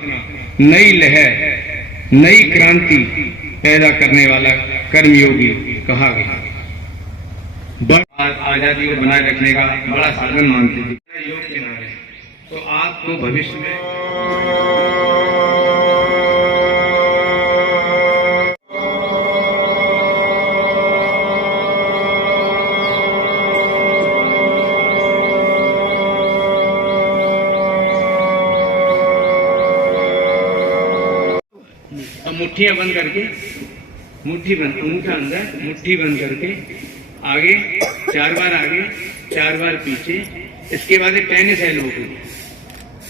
नई लहर, नई क्रांति पैदा करने वाला कर्मयोगी कहा गया। आजादी को बनाए रखने का बड़ा साधन मानते थे योग के नारे। तो आपको भविष्य में मुट्ठियां बंद करके, मुट्ठी बंद, अंगूठा अंदर, मुट्ठी बंद करके आगे 4 बार आगे 4 बार पीछे। इसके बाद एक टेनिस एल्बो को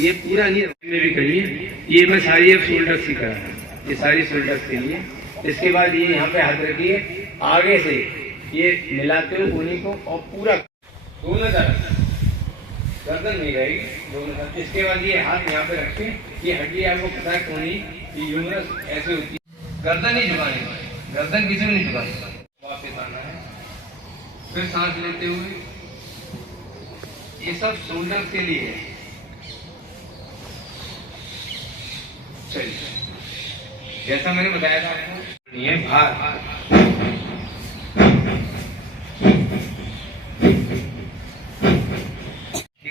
ये पूरा नहीं भी करिए। ये मैं सारी अब शोल्डर सिखा रहा हूँ, ये सारी शोल्डर्स के लिए। इसके बाद ये यहाँ पे हाथ रखिए, आगे से ये मिलाते हो उन्हीं को और पूरा दोनों तरफ गर्दन नहीं रहेगी दोनों तरफ। इसके बाद ये हाथ यहाँ पे रखे, ये हड्डी आपको पता है कौन, ये ह्यूमरस ऐसे होती है। गर्दन नहीं झुकाने, गर्दन किसी में नहीं झुकाने, वापस आना है। फिर सांस लेते हुए, ये सब शोल्डर के लिए है। चलिए, जैसा मैंने बताया था आपको, ये भार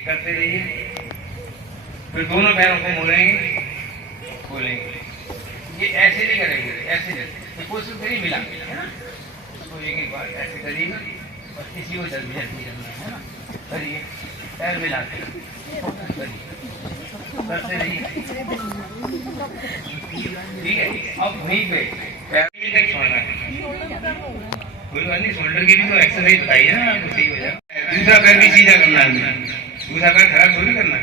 करते रहिए। फिर दोनों पैरों को मोड़ेंगे, खोलेंगे। ये ऐसे नहीं करेंगे, ऐसे तो कोशिश करिए मिला है ना। तो एक बार ऐसे करिएगा और किसी को जल्दी जल्दी करना है ना। करिए, पैर मिलाते करते रहिए। ठीक है, अब वहीं पे पैर तक छोड़ना है। कोई बात नहीं, शोल्डर की भी तो एक्सरसाइज बताइए ना आपको, सही हो जाए। दूसरा पैर भी सीधा करना है, दूसरा पैर खराब थोड़ी करना है।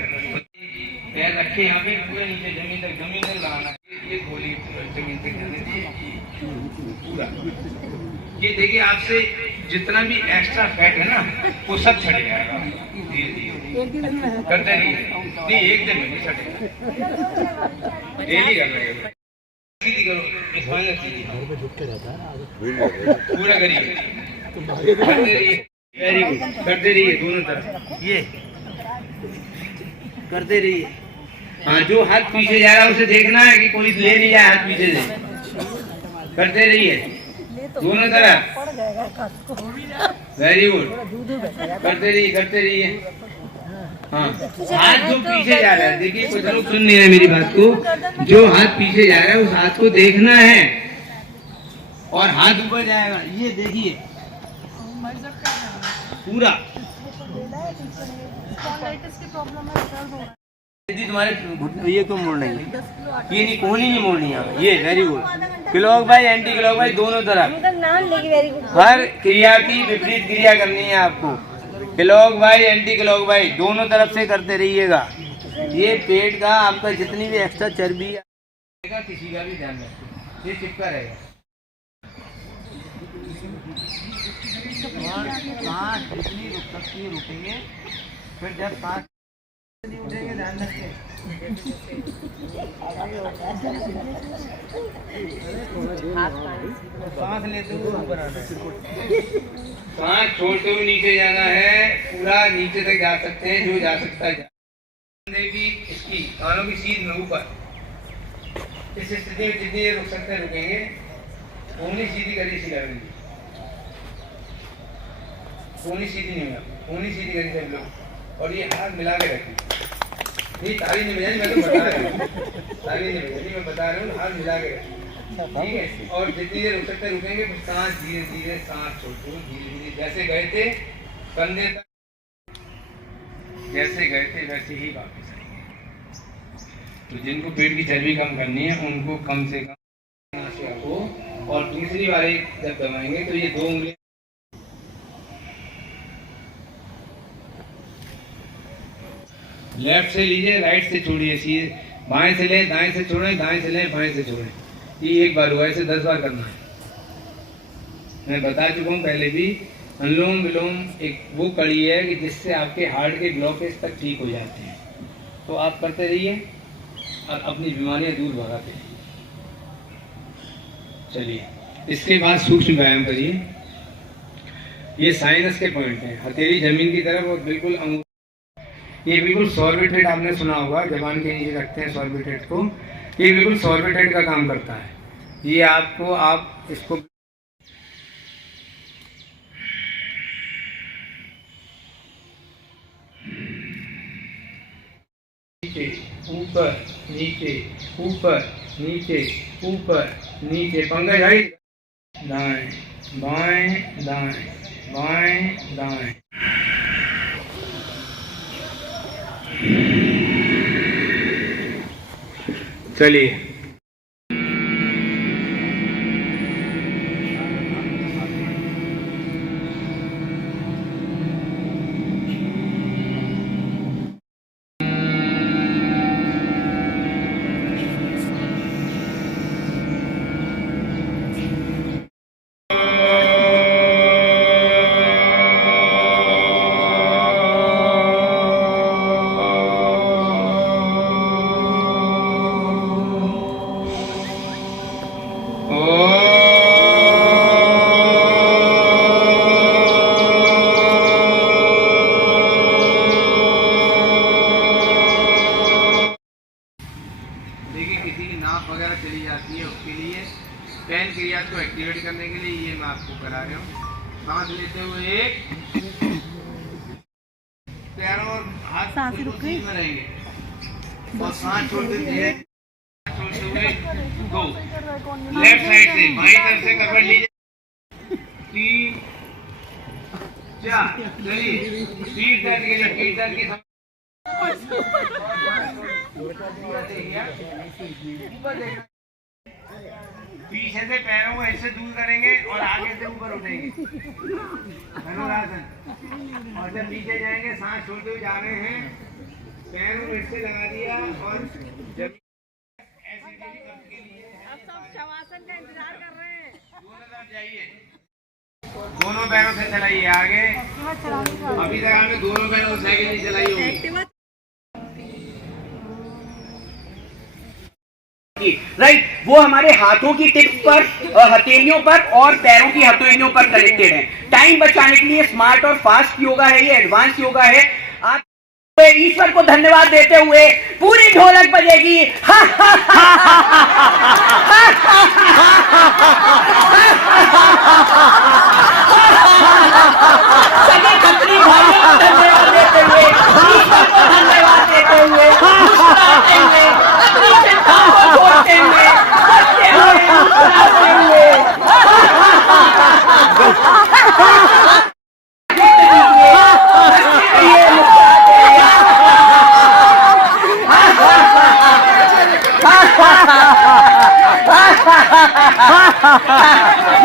पैर रखे यहाँ पे पूरे नीचे जमीन तक लगाना है। ये गोली जमीन तक जाने दीजिए पूरा। ये देखिए, आपसे जितना भी एक्स्ट्रा फैट है ना वो सब छट जाएगा धीरे धीरे। करते रहिए, नहीं एक दिन में नहीं छटेगा, डेली करना है। सीधी करो, स्पाइनल सीधी पूरा करिए, करते रहिए। वेरी गुड, करते रहिए दोनों तरफ, ये करते रहिए। हाँ, जो हाथ पीछे जा रहा है उसे देखना है कि कोई ले नहीं जाए हाथ पीछे से। करते रहिए दोनों तरफ, वेरी गुड, करते रहिए करते रहिए। हाँ, हाथ जो पीछे जा रहा है, देखिए कुछ लोग सुन नहीं रहे मेरी बात को। जो हाथ पीछे जा रहा है उस हाथ को देखना है और हाथ ऊपर जाएगा, ये देखिए पूरा। यदि तुम्हारे ये क्यों मोड़ना है, ये नहीं कोहनी नहीं मोड़नी है, ये very good. Clock wise anti clock wise दोनों तरफ। हर क्रिया की विपरीत क्रिया करनी है आपको। Clock wise anti clock wise दोनों तरफ से करते रहिएगा। ये पेट का आपका जितनी भी एक्स्ट्रा चर्बी है किसी का भी ध्यान रखिए, ये चिपका रहेगा। सांस जितनी रुक सकती है रुकेंगे, फिर जब सांस नहीं उठेंगे ध्यान रखें। सांस लेते हुए ऊपर आना है, सांस छोड़ते हुए नीचे जाना है, पूरा नीचे तक जा सकते हैं जो जा सकता है। इसकी कानों की सीध में ऊपर, इस स्थिति में जितनी देर रुक सकते हैं रुकेंगे। उंगली सीधी करिए, सीधा करिए, उंगली सीधी नहीं हुआ, उंगली सीधी करिए सब लोग। और ये हाथ मिला के रखिए। ये ताली नहीं बजानी, मैं तो बता रहा हूँ, ताली नहीं बजानी, मैं बता रहा हूँ। हाथ मिला के रखिए, ठीक है। और जितनी देर रुक सकते हैं रुकेंगे। फिर सांस धीरे धीरे, सांस छोड़ते हुए धीरे धीरे, जैसे गए थे कंधे तक, जैसे गए थे वैसे ही वापस आएंगे। तो जिनको पेट की चर्बी कम करनी है उनको कम से कम को, और दूसरी बार जब दबाएंगे तो ये 2 उंगली लेफ्ट से लीजिए, राइट से छोड़िए, सीधे बाएं से ले, दाएं से छोड़ें, दाएं से ले, बाएं से छोड़ें। ये एक बार हुआ, ऐसे 10 बार करना है। मैं बता चुका हूँ पहले भी, अनुलोम विलोम एक वो कड़ी है कि जिससे आपके हार्ट के ब्लॉकेज तक ठीक हो जाते हैं। तो आप करते रहिए और अपनी बीमारियां दूर भगाते रहिए। चलिए, इसके बाद सूक्ष्म व्यायाम करिए। ये साइनस के पॉइंट हैं, हथेली जमीन की तरफ और बिल्कुल ये बिल्कुल सॉर्बिट्रेट, आपने सुना होगा, जबान के नीचे रखते हैं सॉर्बिट्रेट को, ये बिल्कुल सॉर्बिट्रेट का काम करता है। ये आपको, आप इसको नीचे ऊपर नीचे ऊपर नीचे ऊपर नीचे, पंकज भाई, दाएं बाएं दाएं बाएं दाएं। चलिए वगैरह चली जाती है, उसके लिए पैनक्रियाज को एक्टिवेट करने के लिए ये मैं आपको करा रहा हूँ। सांस लेते हुए एक, पैरों और हाथ सीध में रहेंगे और सांस छोड़ते हुए दो, लेफ्ट साइड से बाईं तरफ से करवट लीजिए, 3 4, चलिए पीठ दर्द के लिए, पीठ दर्द की पीछे से पैरों को ऐसे दूर करेंगे और आगे से ऊपर उठेंगे, धनुरासन। और जब नीचे जाएंगे सांस छोड़ते हुए जा रहे हैं, पैरों को ऐसे लगा दिया और जब ऐसे के लिए अब सब शवासन का इंतजार कर रहे हैं। दोनों तरफ जाइए, दोनों पैरों से चलाइए आगे। अभी तक आपने दोनों पैरों से साइकिल नहीं चलाई होगी। राइट, वो हमारे हाथों की टिप्स पर, हथेलियों पर और पैरों की हथेलियों पर कनेक्टेड है। टाइम बचाने के लिए स्मार्ट और फास्ट योगा है, ये एडवांस योगा है। आप ईश्वर को धन्यवाद देते हुए पूरी ढोलक बजेगी। सभी खत्री भाइयों को धन्यवाद देते हुए, ईश्वर को धन्यवाद देते हुए, मुस्कुराते हुए, अपनी चिंताओं को छोड़ते हुए, हंसते हुए, मुस्कुराते हुए,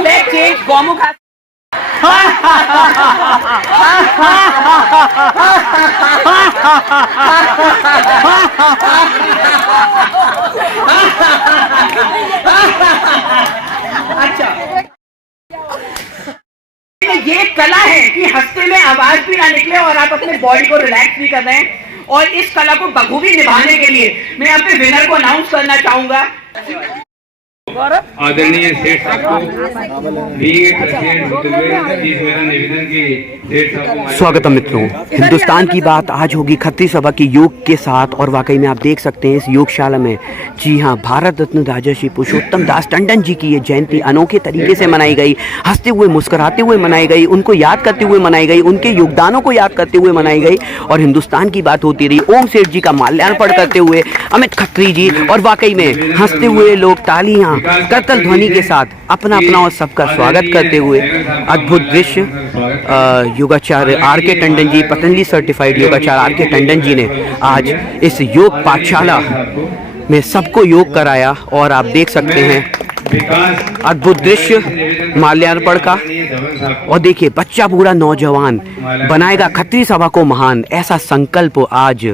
let's change Gomukh. अच्छा, ये कला है कि हंसते में आवाज भी ना निकले और आप अपने बॉडी को रिलैक्स भी कर रहे हैं। और इस कला को बखूबी निभाने के लिए मैं अपने विनर को अनाउंस करना चाहूंगा। आदरणीय सेठ साहब को प्रेसिडेंट होते हुए मेरा निवेदन की सेठ साहब को स्वागतम मित्रों। हिंदुस्तान की बात आज होगी खत्री सभा की योग के साथ, और वाकई में आप देख सकते हैं इस योगशाला में, जी हाँ, भारत रत्न राजर्षि पुरुषोत्तम दास टंडन जी की ये जयंती अनोखे तरीके से मनाई गई, हंसते हुए मुस्कुराते हुए मनाई गई, उनको याद करते हुए मनाई गई, उनके योगदानों को याद करते हुए मनाई गई। और हिंदुस्तान की बात होती रही ओम सेठ जी का माल्यार्पण करते हुए अमित खत्री जी, और वाकई में हंसते हुए लोग तालियां करतल ध्वनि के साथ अपना अपना और सबका स्वागत करते हुए अद्भुत दृश्य। योगाचार्य आर के टंडन जी, पतंजलि सर्टिफाइड योगाचार्य आर के टंडन जी ने आज इस योग पाठशाला में सबको योग कराया, और आप देख सकते हैं अद्भुत दृश्य माल्यार्पण का। और देखिए, बच्चा बूढ़ा नौजवान बनाएगा खत्री सभा को महान, ऐसा संकल्प आज,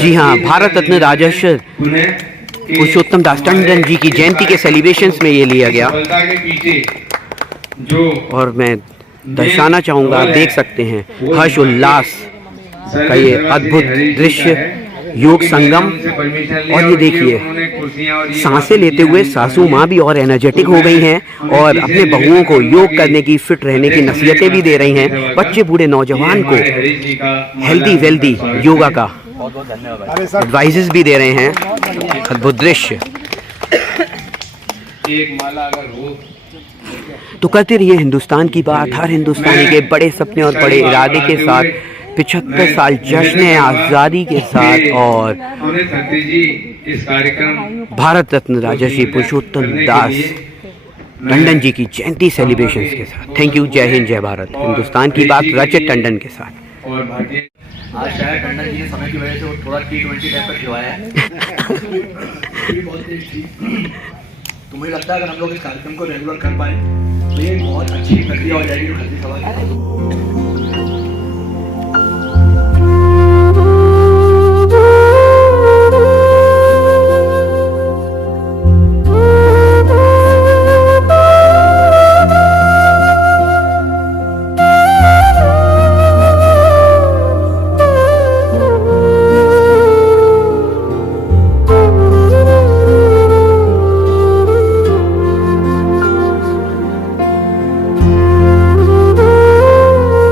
जी हाँ, भारत रत्न राजर्षि पुरुषोत्तम दास टंडन जी की जयंती के सेलिब्रेशंस में ये लिया गया। और मैं दर्शाना चाहूँगा, आप देख सकते हैं हर्ष उल्लास का ये अद्भुत दृश्य, योग संगम। और ये देखिए, सांसें लेते हुए सासू माँ भी और एनर्जेटिक हो गई हैं और अपने बहुओं को योग करने की, फिट रहने की नसीहतें भी दे रही हैं। बच्चे बूढ़े नौजवान को हेल्दी वेल्दी योगा का बहुत बहुत धन्यवाद भाई। एडवाइजेस भी दे रहे हैं। अद्भुत दृश्य। एक माला अगर हो तो करते रहिए हिंदुस्तान की बात, हर हिंदुस्तानी के बड़े सपने और बड़े इरादे के साथ 75 साल जश्न आज़ादी के साथ और हमने खत्री जी इस कार्यक्रम भारत रत्न राजर्षि पुरुषोत्तम दास टंडन जी की जयंती सेलिब्रेशंस के साथ। Thank you. जय हिंद, जय भारत। हिंदुस्तान की बात रचित टंडन के साथ। और भारतीय आज शायद टंडन जी ने समय की वजह से वो थोड़ा T20 टाइप का खिलवाया है। बहुत तेज थी। तो मुझे लगता है अगर हम लोग इस कार्यक्रम को रेगुलर कर पाए तो ये बहुत अच्छी प्रक्रिया हो जाएगी जो खत्री सभा की।